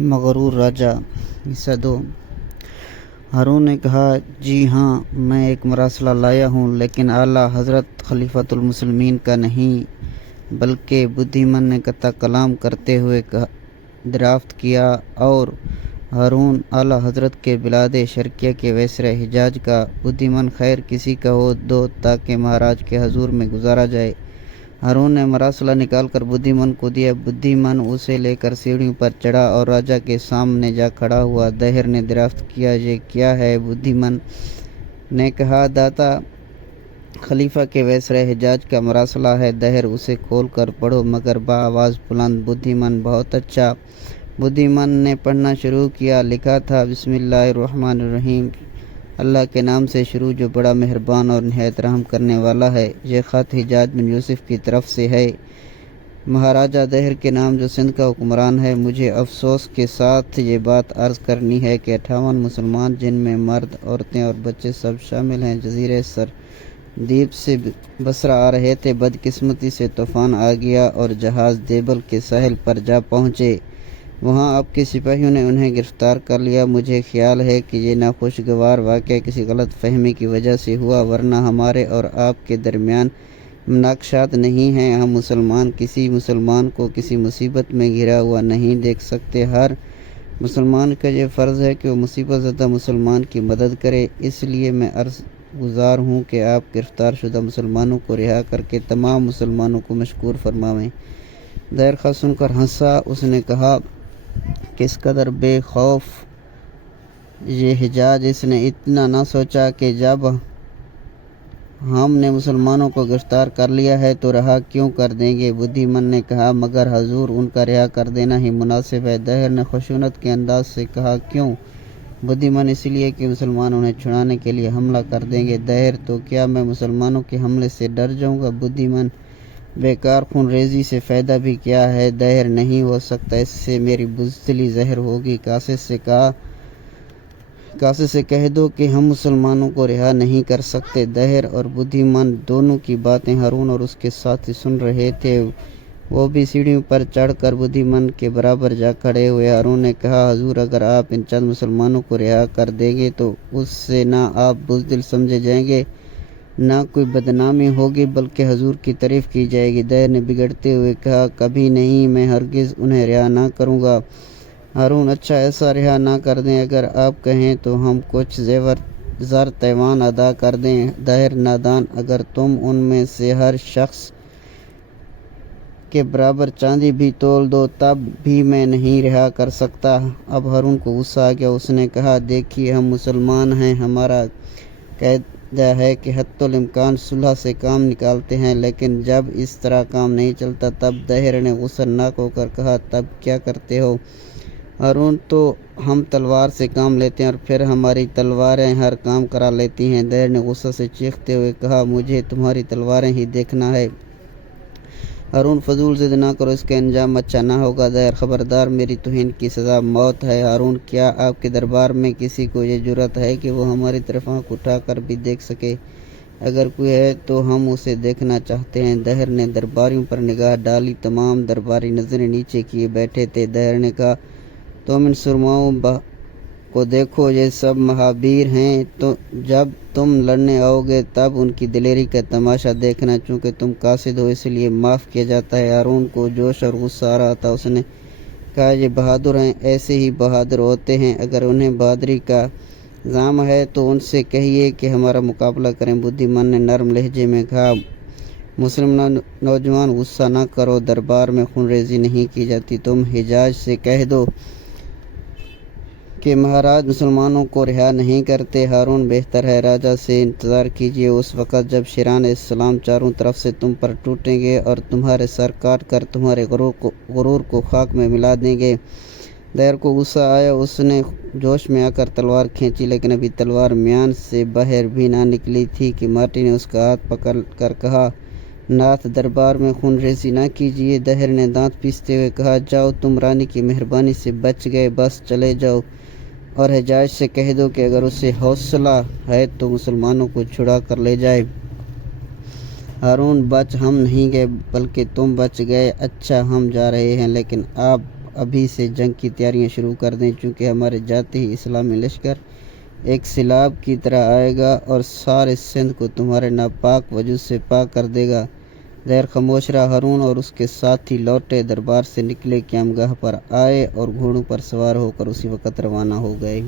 مغرور راجا حصہ 2۔ ہارون نے کہا، جی ہاں، میں ایک مراسلہ لایا ہوں، لیکن اعلیٰ حضرت خلیفۃ المسلمین کا نہیں، بلکہ بدھی من نے قطع کلام کرتے ہوئے دریافت کیا۔ اور ہارون اعلیٰ حضرت کے بلاد شرقیہ کے ویسرا حجاز کا بدھی من خیر کسی کا ہو دو تاکہ مہاراج کے حضور میں گزارا جائے۔ ہارون نے مراسلہ نکال کر بدھی من کو دیا۔ بدھی من اسے لے کر سیڑھیوں پر چڑھا اور راجا کے سامنے جا کھڑا ہوا۔ دہر نے دریافت کیا، یہ کیا ہے؟ بدھی من نے کہا، داتا خلیفہ کے ویسرا حجاز کا مراسلہ ہے۔ دہر، اسے کھول کر پڑھو مگر بآواز بلند۔ بدھی من، بہت اچھا۔ بدھی من نے پڑھنا شروع کیا۔ لکھا تھا، بسم اللہ الرحمن الرحیم، اللہ کے نام سے شروع جو بڑا مہربان اور نہایت رحم کرنے والا ہے۔ یہ خط حجاز بن یوسف کی طرف سے ہے، مہاراجہ دہر کے نام جو سندھ کا حکمران ہے۔ مجھے افسوس کے ساتھ یہ بات عرض کرنی ہے کہ 58 مسلمان، جن میں مرد، عورتیں اور بچے سب شامل ہیں، جزیرہ سردیپ سے بصرہ آ رہے تھے۔ بدقسمتی سے طوفان آ گیا اور جہاز دیبل کے ساحل پر جا پہنچے۔ وہاں آپ کے سپاہیوں نے انہیں گرفتار کر لیا۔ مجھے خیال ہے کہ یہ ناخوشگوار واقعہ کسی غلط فہمی کی وجہ سے ہوا، ورنہ ہمارے اور آپ کے درمیان مناقشات نہیں ہیں۔ ہم مسلمان کسی مسلمان کو کسی مصیبت میں گھرا ہوا نہیں دیکھ سکتے۔ ہر مسلمان کا یہ فرض ہے کہ وہ مصیبت زدہ مسلمان کی مدد کرے۔ اس لیے میں عرض گزار ہوں کہ آپ گرفتار شدہ مسلمانوں کو رہا کر کے تمام مسلمانوں کو مشکور فرمائیں۔ دہر خط سن کر ہنسا۔ اس نے کہا، کس قدر بے خوف یہ حجاز! اس نے اتنا نہ سوچا کہ جب ہم نے مسلمانوں کو گرفتار کر لیا ہے تو رہا کیوں کر دیں گے؟ بدھی من نے کہا، مگر حضور، ان کا رہا کر دینا ہی مناسب ہے۔ دہر نے خشونت کے انداز سے کہا، کیوں؟ بدھی من، اس لیے کہ مسلمان انہیں چھڑانے کے لیے حملہ کر دیں گے۔ دہر، تو کیا میں مسلمانوں کے حملے سے ڈر جاؤں گا؟ بدھی من، بیکار خون ریزی سے فائدہ بھی کیا ہے؟ دہر، نہیں ہو سکتا، اس سے میری بزدلی ظاہر ہوگی۔ قاصد سے کہہ دو کہ ہم مسلمانوں کو رہا نہیں کر سکتے۔ دہر اور بدھی من دونوں کی باتیں ہارون اور اس کے ساتھی سن رہے تھے۔ وہ بھی سیڑھیوں پر چڑھ کر بدھی من کے برابر جا کھڑے ہوئے۔ ہارون نے کہا، حضور، اگر آپ ان چند مسلمانوں کو رہا کر دیں گے تو اس سے نہ آپ بزدل سمجھے جائیں گے، نہ کوئی بدنامی ہوگی، بلکہ حضور کی تعریف کی جائے گی۔ دہر نے بگڑتے ہوئے کہا، کبھی نہیں، میں ہرگز انہیں رہا نہ کروں گا۔ ہارون، اچھا، ایسا رہا نہ کر دیں۔ اگر آپ کہیں تو ہم کچھ زر تیوان ادا کر دیں۔ دہر، نادان، اگر تم ان میں سے ہر شخص کے برابر چاندی بھی تول دو تب بھی میں نہیں رہا کر سکتا۔ اب ہارون کو غصہ آ گیا۔ اس نے کہا، دیکھیے، ہم مسلمان ہیں، ہمارا قاعدہ ہے کہ حتی الامکان صلح سے کام نکالتے ہیں، لیکن جب اس طرح کام نہیں چلتا تب دہر نے غصناک ہو کر کہا، تب کیا کرتے ہو؟ ہارون، تو ہم تلوار سے کام لیتے ہیں اور پھر ہماری تلواریں ہر کام کرا لیتی ہیں۔ دہر نے غصہ سے چیختے ہوئے کہا، مجھے تمہاری تلواریں ہی دیکھنا ہے۔ ہارون، فضول ضد نہ کرو، اس کا انجام اچھا نہ ہوگا۔ دہر، خبردار، میری توہین کی سزا موت ہے۔ ہارون، کیا آپ کے دربار میں کسی کو یہ جرأت ہے کہ وہ ہماری طرف آنکھ اٹھا کر بھی دیکھ سکے؟ اگر کوئی ہے تو ہم اسے دیکھنا چاہتے ہیں۔ دہر نے درباریوں پر نگاہ ڈالی۔ تمام درباری نظریں نیچے کیے بیٹھے تھے۔ دہر نے کہا، تم ان سرماؤں کو دیکھو، یہ سب مہابیر ہیں۔ جب تم لڑنے آؤ گے تب ان کی دلیری کا تماشا دیکھنا۔ چونکہ تم قاصد ہو اس لیے معاف کیا جاتا ہے۔ ہارون کو جوش اور غصہ آ رہا تھا۔ اس نے کہا، یہ بہادر ہیں، ایسے ہی بہادر ہوتے ہیں۔ اگر انہیں بہادری کا زعم ہے تو ان سے کہیے کہ ہمارا مقابلہ کریں۔ بدھی من نے نرم لہجے میں کہا، مسلم نوجوان، غصہ نہ کرو، دربار میں خون ریزی نہیں کی جاتی۔ تم حجاز سے کہہ دو کہ مہاراج مسلمانوں کو رہا نہیں کرتے۔ ہارون، بہتر ہے، راجا سے انتظار کیجیے اس وقت جب شیران اسلام چاروں طرف سے تم پر ٹوٹیں گے اور تمہارے سر کاٹ کر تمہارے غرور کو خاک میں ملا دیں گے۔ دہر کو غصہ آیا۔ اس نے جوش میں آ کر تلوار کھینچی، لیکن ابھی تلوار میان سے باہر بھی نہ نکلی تھی کہ مارٹی نے اس کا ہاتھ پکڑ کر کہا، ناتھ، دربار میں خون ریزی نہ کیجیے۔ دہر نے دانت پیستے ہوئے کہا، جاؤ، تم رانی کی مہربانی سے بچ گئے، بس چلے جاؤ، اور حجاز سے کہہ دو کہ اگر اسے حوصلہ ہے تو مسلمانوں کو چھڑا کر لے جائے۔ ہارون، بچ ہم نہیں گئے بلکہ تم بچ گئے۔ اچھا، ہم جا رہے ہیں، لیکن آپ ابھی سے جنگ کی تیاریاں شروع کر دیں، چونکہ ہمارے جاتے ہی اسلامی لشکر ایک سیلاب کی طرح آئے گا اور سارے سندھ کو تمہارے ناپاک وجود سے پاک کر دے گا۔ دیر خاموش رہا۔ ہارون اور اس کے ساتھی لوٹے دربار سے نکلے، قیامگاہ پر آئے اور گھوڑوں پر سوار ہو کر اسی وقت روانہ ہو گئے۔